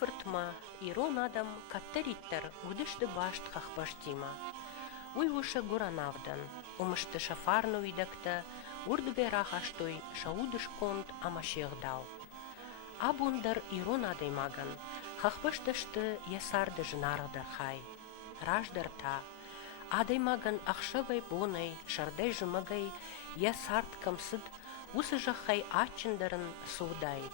фыртма, ирон адам каттариттер удышты башт хахпаштима. Уй уша гуранавдан, умышты шафарну видакта, урдгай рахаштой шаудыш конт амашехдау. Абундар ирон адаймаган, хахпашташты ясарды жнарадар хай. Раждар та, адаймаган ахшавай бонай, шардай жымагай, ясард камсыд, усы жахай ачындарын суудайд.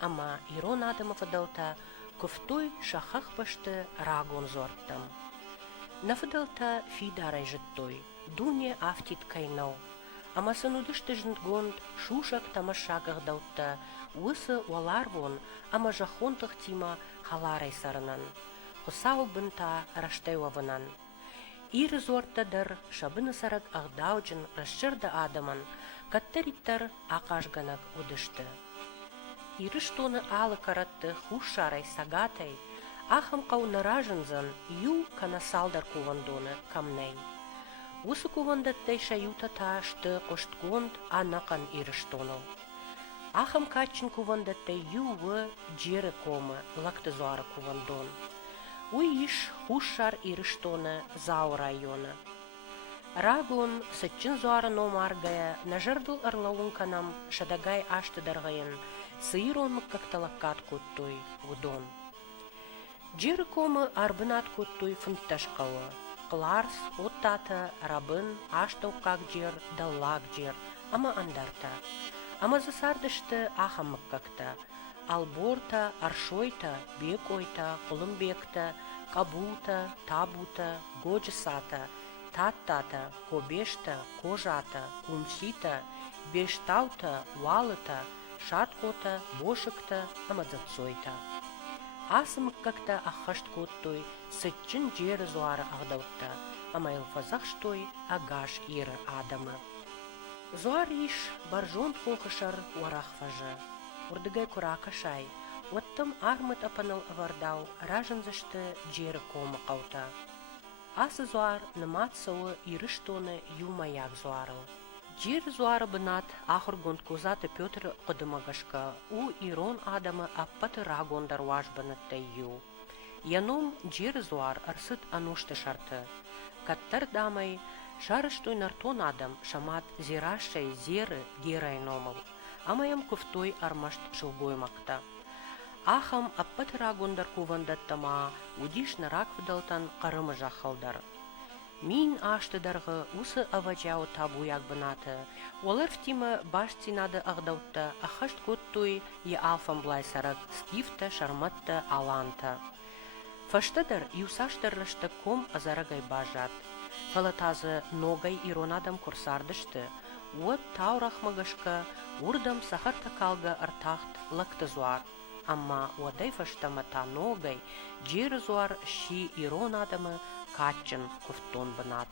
Ама ирон адамов адалта куфтой шахах пашты рагон зортам. Нафадалта фидарай життой, дуне афтит кайнау. Ама санудышты жындгонд шушак тамашагах даутта, усы уаларвон, ама жахонтах тима халарай сарынан. Хусау бынта раштайвавынан. Ир зортадар шабыны сарак ағдауджын расшырда адаман, каттариттар ақашганак удышты. Ирыштоны алы каратты хушарай сагатай, ахам қауны ражынзан ю канасалдар кувандоны камней. Усы кувандаттай шаюта таашты қоштконд анакан ирыштоныл. Ахам качын кувандаттай ювы джері комы лакты зуары кувандон. Уй иш хушар ирыштоны зау районы. Рагон сычын зуары номаргая нажырдыл ырлауын канам шадагай ашты даргайын, сыйронмык какталаккат куттой удон. Джері комы арбынат куттой фынтташкауы. Кларс, оттата, рабын, аштаукак жер, даллак жер, ама андарта. Ама засардышты ахамык какта. Алборта, аршойта, бекойта, қолымбекта, кабута, табута, годжысата, таттата, кобешта, кожата, кумсита, бештаута, валыта, шаткота, бошыкта, амадзацойта. Асымык какта ахашт коттой, сычын жері зуары ағдаутта, ама илфазақштой агаш иры адамы. Зуар иш баржон хохышар уарахфажы. Урдыгай курака шай, оттым армыт апаныл авардау, ражынзышты жері комы қаута. Асы зуар нымат сауы ирыштоны юмаяк зуарыл. Жер зуары бынат ахыр гондкузаты Петр қыдымагашка, у ирон адамы аппаты рагондар ваш бынаттай ю. Яном жер зуар арсыт анушты шарты. Каттар дамай шарыштой нартон адам шамат зирашай зеры герай номыл. Амаям куфтой армашт шылгоймакта. Ахам аппаты рагондар кувандаттама удиш нарак вдалтан қарымы жахалдар. Мин аштыдарғы усы аваджау табуяк бынаты. Олар втимы баш цинады ағдаутта ахашт коттой е алфам блай сарак скифта шарматта аланта. Фаштадар юсаштарышты ком азарагай бажат. Фалатазы ногай иронадам курсардышты. Уот таурахмагашка урдам сахарта калга артахт лактызуар. Амма уадай фаштамата ногай джері зуар ши иронадамы качын куфтон бынат.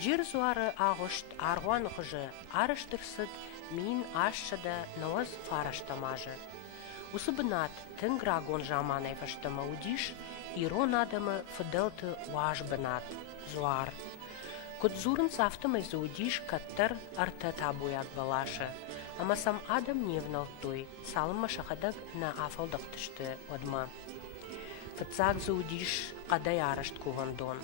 Джер зуары ағышт арғуан ұқыжы арыштырсыд мин ашшада наваз фараштамажы. Усы бынат тынграгон жаманай фаштама удиш ирон адамы фыдылты важ бынат, зуар. Кудзурын сафтымай заудиш каттар арта табуяк балашы. Ама сам адам невналттой, салыма шахадаг на афалдақтышты одма. Фыцак заудиш қадай арышт кувандон.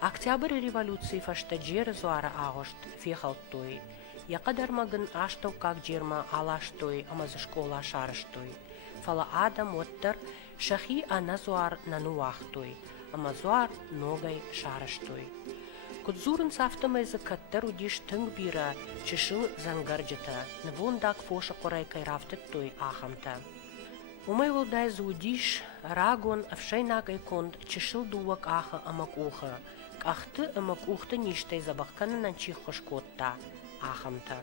Октябрь революции фашта джері зуары ағышт фехалттой. Яқадармагын аштау как жерма алаштой, амазы школа шарыштой. Фала адам оттар шахи ана зуар нануахтой, ама зуар ногай шарыштой. Кудзурын сафтамай закаттар удиш тынг бира чышыл зангарджата, навондак фоша корай кайрафтеттой ахамта. Умай волдай заудиш рагон авшайнагай конд чышыл дуак аха амак уха, кахты амак ухты ништай забахканы нанчих хошкотта ахамта.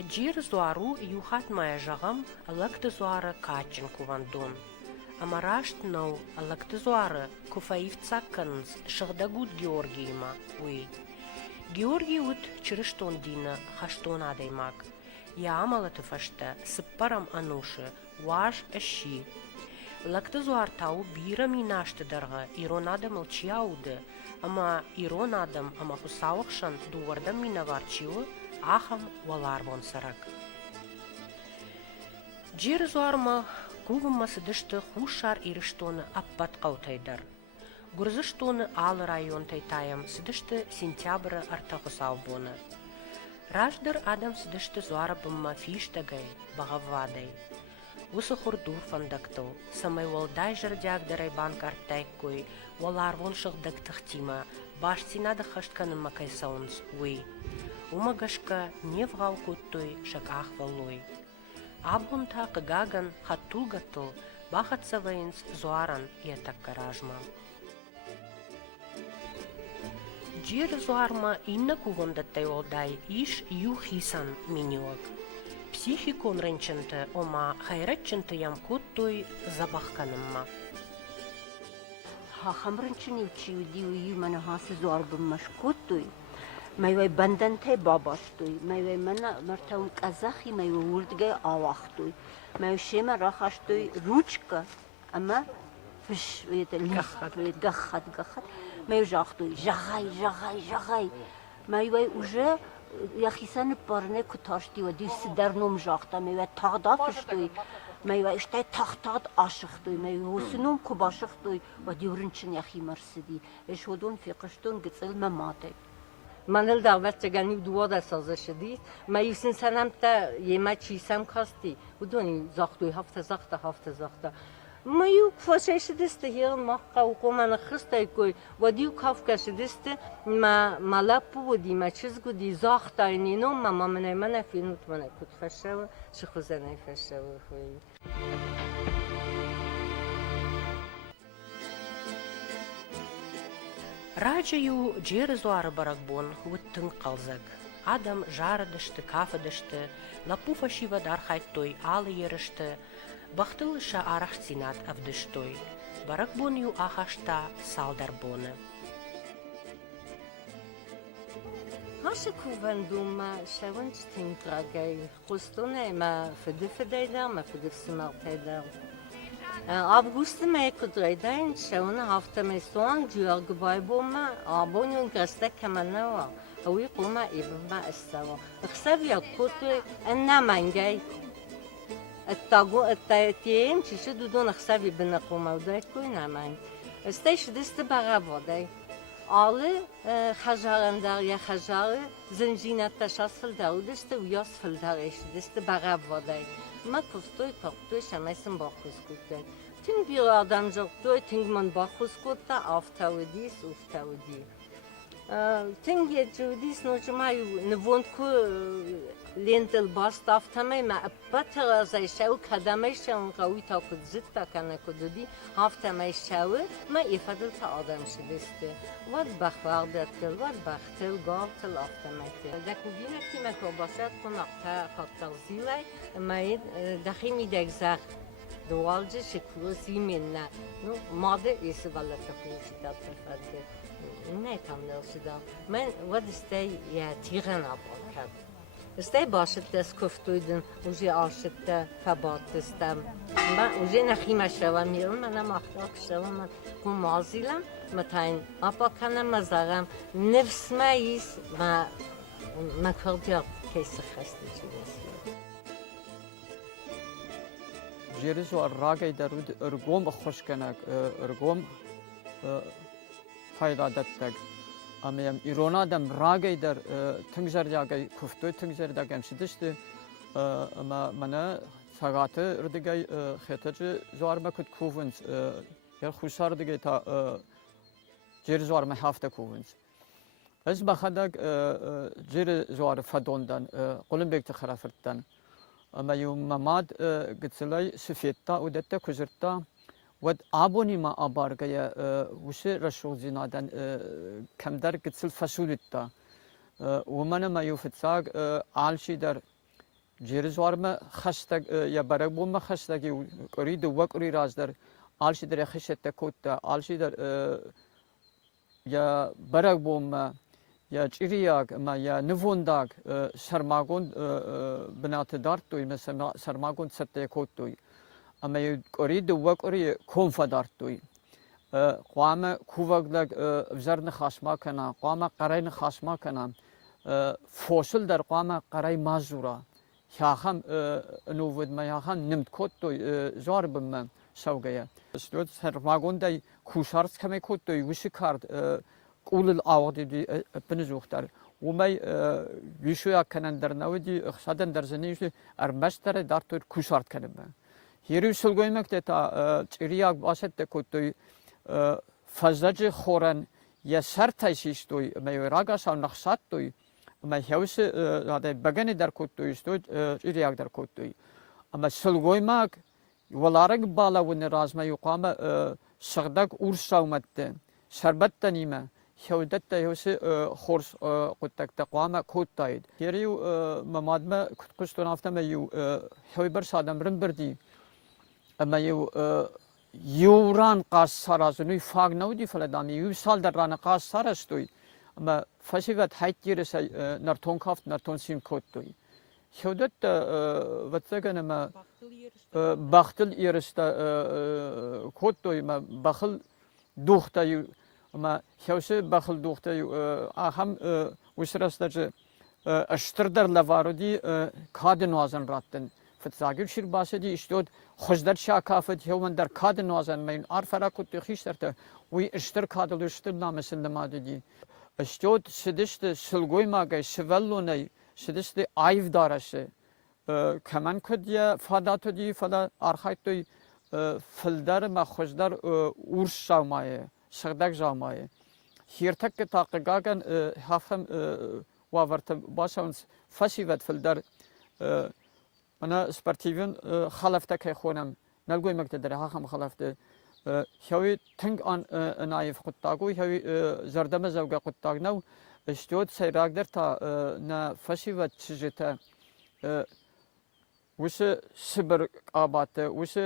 Джир зуару юхат мая жағам лакты зуары качын кувандон. Амарашт нау лакты зуары куфаивца кынз шығдагуд Георгиема уй. Георгий ут чырыштон дина хаштон адаймак. Я амалаты фашта сыппарам анушы ваш әші. Лакты зуар тау бира минашты дарға ирон адам ылчияуды, ама ирон адам ама хусауақшан дуардам минаварчиуы ахам валар вон сарак. جیر زوارما کووما سدشت خوشار ایرشتون اپات قوتایدر. گرزشتون آل رایون تایتایم سدشت سنتیابر ارتاقصاو بونه. راجدر آدم سدشت زوارا بما فیشتگای بغوادای. وسخور دور فندکتو سمای ولدای جردیاگ درای بانکارتای کوی ولارون شغدک تختیما باش سیناد خشت کنم مکای ساونز وی. ومگشکا نیفغاو کتوی شک آخوالوی. آبون تا قگاگن خطول گتل باخت سوینز زوارن یتک گراجما. جیر زوارما اینکو وندتای ولدای ایش یو خیسان مینیوگ. پسیخیکون رنچنته ома хайратченте ям куттуй забахканымма. ها خمرنچنی وچیو دیویو من هاس زوار بمش کتوی میوه بندن ته باباشتوی میوه من مرتون کازاخی میوه وردگه آواختوی میوه شیمه راخاشتوی روچکه اما فش وید لیخت وید گخت میوه جاختوی جغای میوه اوجه یا خیسان پارنه کتاشتی و دیو سدرنم جاخته میوه تاغدا فشتوی میوه اشتای تاغتاغد عاشقتوی میوه حسنوم کباشقتوی و دیورنچن یخی مرسدی اشودون فیقشتون گتسل مماته من الدعوت تگانی دو دا سازه شدی ما یوسین سنم تا یه ما چیسم کاستی و دونی زاختوی هفته زاخته ما یو فاشه شدسته هیر ما قوقو من خسته کوی و دیو کاف کشدسته ما ملپ بودی ما چیز گودی زاخته اینو ما من فینوت من کد فشه و شخوزه نفشه و خوی راجیو جیر زوار برگبون وطن قلزگ. آدم جاردشت کافدشت لپوفا شیوا دارخایت توی آل یرشت بختل شا آرخ سینات افدشتوی. برگبون یو آخاشتا سال در بونه. هاش کوفندوم ما شونج تیم تراجعی خستونه ما فده دار ما فده سمارت دار. آبگوست ما کدرایدن شون هفته میسوان جوار گبای بوم آبونون گرسته کمان نوا اوی قوم ایبم ما استوا خسویا کتوی نمانگی التایم چیشه دودون خسوی بنقوم ودای کوی نمانگ استیش دست بغوادای آله خجارندار یا خجار زنجینت تشاسل داودست و یاس فلدارش دست بغوادای ما کفتوی شمایسم باخوز کده. تیم بیادم جوکتوی تیم من باخوز کده آفتاودی سوفتاودی. تیم یه جودیس نوچمای نوند کو لیندل باست آفتامای ما باتر زایشاو کدامش اون قوی تا کد زد بکنه کدودی آفتامای شاو ما ایفادل تا آدم شدسته. واد بخوردتل واد بختل گافتل آفتامایته. دکوبینه تیم کوباسات کنه تا زیلای ما دخیمی دکزار دوالجه شکلوسی مننا نو ماده ایست بالا تخلیصی داد فرده نه تامدار شدم من واد استی یا تیغن آباد استی باشد دست کفتویدن اوجی آشد فباتستم من اوجی نخیم شوم میرم منم اخلاق شوم من کن مازیلم متین آبا کنم مزارم نفس ماییس ما کردیم کیس خسته چیزی جیرزو راگی درود ارگوم خوش کنگ ارگوم فایده دادگ امیم ایران دم راگی در تنگزر جاگی کفتوی تنگزر داگم شدشت من ساعت ردگی خیتج زوار مکد کوونز یا خوشار دگی تا جیرزوار هفته کوونز از بخداگ جیر زوار فدوندن قلم بیت خرافردن اما یوم ماد گتسلای سفیدتا و دت کجرتا ود آبونی ما آبارگیا وش رشوق زینادن کم در گتسل فسولتا و من ما یوفتساگ عالشی در جیرزوار ما خستگ یا برگبوم ما خستگی قرید و قری راز در عالشی در خشت کوتا عالشی در یا برگبوم یا چیریاگ ما یا نوونداگ سرماگون بنات دارت توی مثلا سرماگون سته کوت توی اما یه قرید و قری کنف دارت توی قوام کوفاگلگ وزرن خاشما کنم قوام قرین خاشما کنم فوسل در قوام قرای مازورا Яхам новод ма яхам nimmt коттой зорбым шаугая. Студ сарвагондай кушарц каме коттой вишикард قول الأوقات دي بنزوختار وماي يشوي كنن در نودي خدن در زنيش أرمستر دارتور كوشارت كنن هيرو سلگوی مکته تا چریاق باشد تکوتوی فضاج خورن یا سر تایشیش توی میوراگا سال نخصات توی ما هیوس هذا بگنی در کوتوی استود چریاق در کوتوی اما سلگوی مک ولارگ بالا و نراز ما یقام سردگ اورساو مته شربت تنیمه هودت هیوس خورس قطک تقوام کوتاید هیریو ممادم کتکستون آفته میو هوی بر سادم رم بردی اما یوران قاس سرازنوی فاگ نودی فلدامی یو سال در ران قاس سرستوی اما فسیوت هایت گیرس نرتون کافت نرتون سیم کود توی هودت وتگن اما باختل ایرست کود توی اما باخل دوخته یو اما هوسه باخل دوخته یو هم وسرسته اشتردر لوارودی کاد نوازن راتن فتزاگل شیر باشه دی اشتود خوشدر شاکافت هیومن در کاد نوازن مین آرفرا کت خیشترته وی اشتر کادل اشتر نامسن دماده دی اشتود سدست سلگوی ماگه شولونه سدست آیف دارشه کمان کدیه فادات دی فدا آرخایت دی فلدر ما خوشدر اورس جامعه سردک جامعه هیرتک تاقیقاگن هفهم وارت باشونس فسیوت فلدر أنا سبارتيفن خلفته كخونم نلقي مقتدر هاخم خلفته هوي تنگ آن نايف قطاقو هوي زردم زوجة قطاقناو اشتود سيراق در تا نا فشيوة تشجته وش سبر آباته وش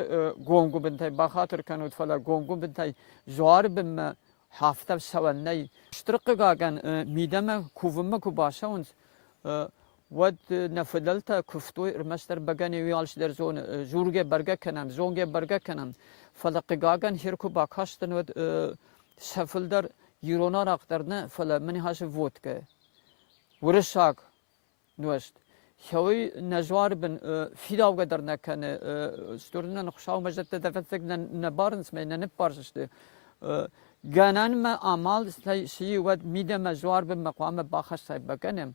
گونگو بنتای باخاتر كانوا فلا گونگو بنتای زوار بم حافظة سوالناي اشترق قاقن ميدم كوفم كوباشونز ود نفدلتا كفتوي رمستر بگني ويالش در زون زورگه برگه کنم زونگه برگه کنم فلا قاقن هيركو باكاستن ود سفل در يرونا راقدرنا فلا مني هاش وودكه ورشاق نوست هوي نجوار بن فيداو قدرنا كان ستورنا نخشاو مجدت دفتك نبارنس مينا نبارسشت جانان ما اعمال سي ود ميدا مجوار بن مقام باخش سايب بگنم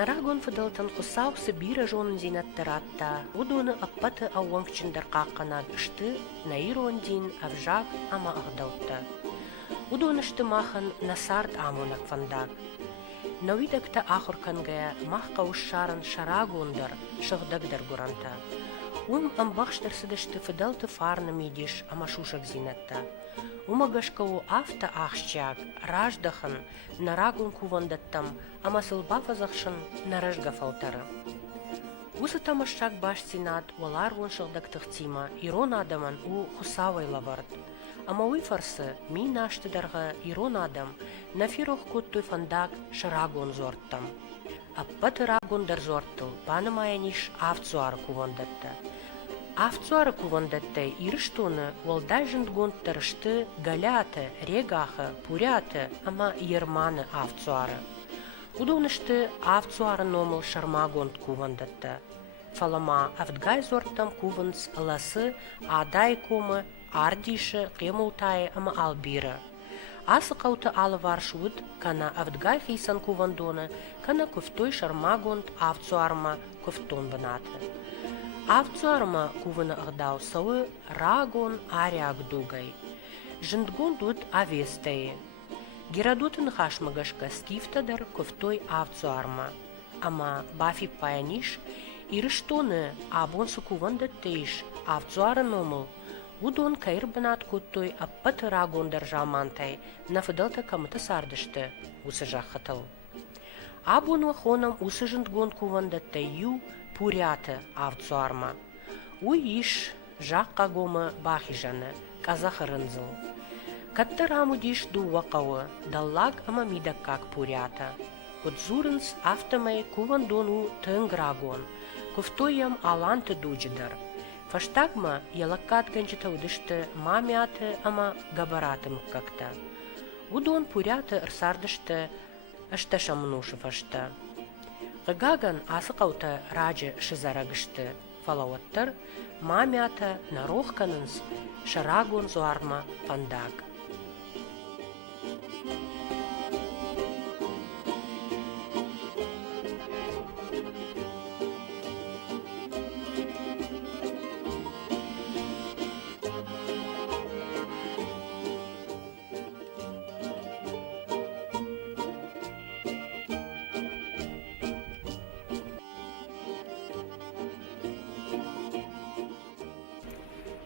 Нарагон фыдылтын құсау Сибира жонын зинаттыратта, удуны аппаты ауаңчындыр қаққанад үшті, наирон дин авжақ ама ағдаутты. Удуны үшті махын насард амонак фандаг. Навидакта ахуркангая махқа ушшарын шарагондар, шығдагдар гуранта. Амбақштыр сыдышты фыдылты фарны мидиш ама шушак зинатта. Умагашкау авта ахщак, раждахын, нарагун кувандаттам, ама сылбафазахшын наражга фаутары. Усы тамашчак баш синат, уаларгун шылдактыхтима, ирон адаман у хусавай лавард. Ама уйфарсы, ми наштыдарга ирон адам, нафирох куттуй фандак шарагун зорттам. Аппаты рагундар зорттыл, панымаяниш авцуар кувандатта. Авцуары кувандаттай ирыштуны волдай жындгонттарышты галяты, регахы, пуряты, ама ерманы авцуары. Удунышты авцуары номыл шармагонт кувандатта. Фалама авдгай зорттам куванс аласы адай комы, ардишы, қемултайы, ама албиры. Асы қауты алы варшуыд, кана авдгай хисан кувандоны, кана күфтой шармагонт авцуарма күфтон банаты. Авцуарма кувана агдау сауы рагон ариак дугай. Жындгон дут авестайы. Герадутын хашмагашка скифтадар күфтой авцуарма. Ама бафи паяниш, ирыштоны абонсы кувандаттайыш авцуары номыл. Удон кайыр банат куттой аппаты рагондар жамантай, нафыдалта камыты сардышты, усы жақытыл. Абон вахонам усы жындгон кувандаттай ю, пуряты авцуарма. Уй иш жаққа гомы бахижаны, казахы рынзыл. Катты раму диш ду вақауы, даллаг ама мидаккак пурята. Кодзурынс автомай кувандону тынграгон, куфтоям аланты дуджидар. Фаштагма ялаккат ганчыта удышты мамяты ама габаратым какта. Удон пуряты ырсардышты ышташамнушы фашта. Гаган асыкаута раджы шизарагышты. Фалауаттар мамята нарохканынс шарагон зуарма пандаг.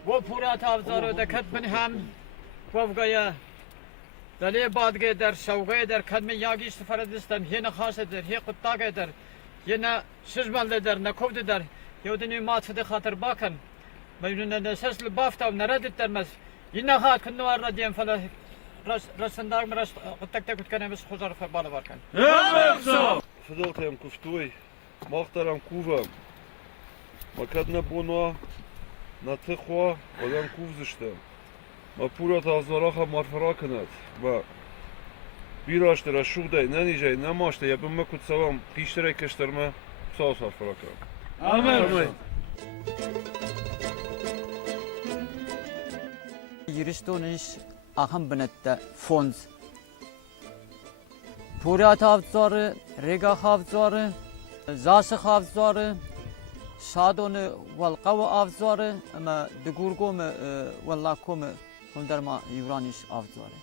و پورات آفزارو دکت من هم وفقایا دلی بادگه در شوقه در کدم یاگیش فردستم هی نخاسه در هی قطاقه در هی نه شزمال در نکوفد در یودنی مات فده خاطر باکن میونن نسل بافتا و نردت در مز این نخات کنوار را دیم فلا رسنداغ مرش قطاق تکت کنه بس خوزار فرباله بارکن فدلتهم كفتوي مختارم كوفم ما كدنا بونا نتخوا ولم كوفزشتم ما پورا تازوراخا مرفرا كنت ما بیراشت را شوق دای ننیجای نماشته یا بمه کد سوام پیشتره کشترمه ساس فرا کنم آمین Yürüstoniş ahım binette fonz. Purat havzarı, rega havzarı, zası havzarı, şadonu valqav havzarı ama dugurgom vallakom hundarma Yuraniş havzarı.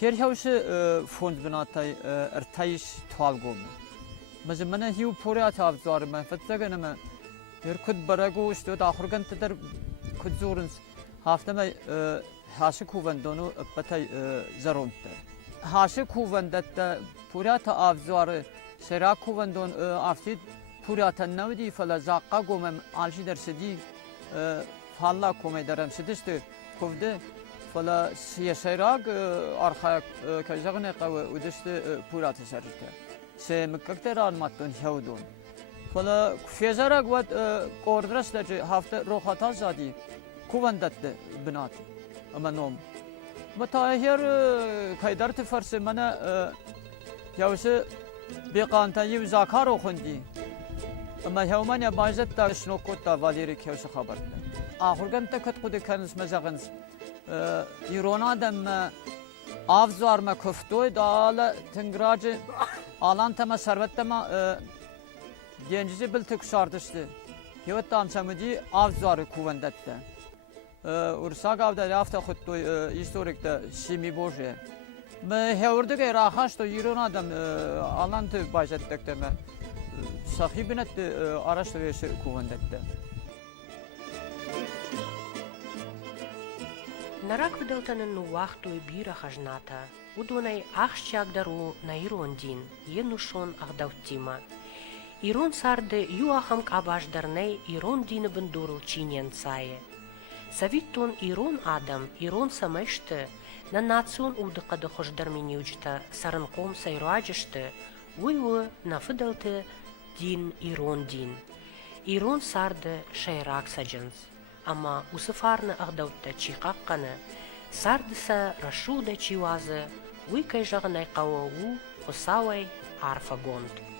Her havşı fonz binatay ertayiş tualgom. Mazmana hiu purat havzarı men fatsagan ama her kud barago işte dahurgan tedar kudzurns haftama haşı kuvvendonu batay zarunta. Haşı kuvvendatta purata avzarı sera kuvvendon aftit purata navdi fala zaqqa gomem alşi dersedi falla kome deram sidiste kuvde fala siyasirag arxa kazagne qav udiste purata sarika. Se mekakter almatton yavdon. Fala fezarag wat kordrasda hafta rohata zadi kuvvendatta binat. Ama nom. Matahir kaydar tıfarsı mana yavşı bir kantayı zakar okundi. Ama hevmanya bazet da şnokota valirik yavşı haber. Ahurgan ta kat kudu kanız mazagans. İrona dem avzar ma kuftoy dağla tıngıracı alan tema servet tema gencici bil tıkşardıştı. Yevet tam samudi avzarı kuvendatta. Ursak avda rafta khutto historik da shimi boje. Me hevrde ge rahash to yiron adam alan te bajet takte me sahibinet arash ve şey kuvendatta. Нарак видалтанын вахтуй бира хажната. Удунай ахшчак дару на ирондин, енушон ахдавтима. Ирон сарды юахам кабаждарней ирондины бендуру чинен цае. Савиттон ирон адам, ирон самешты, на национ удыкады хождарминюджта, сарынком сайруаджышты, уйвы на фыдалты дин ирон дин. Ирон сарды шайрак саджанс. Ама усыфарны ағдаутта чиқаққаны, сардыса рашуда чивазы, уй кайжағынай қауау, қосауай арфа гонд.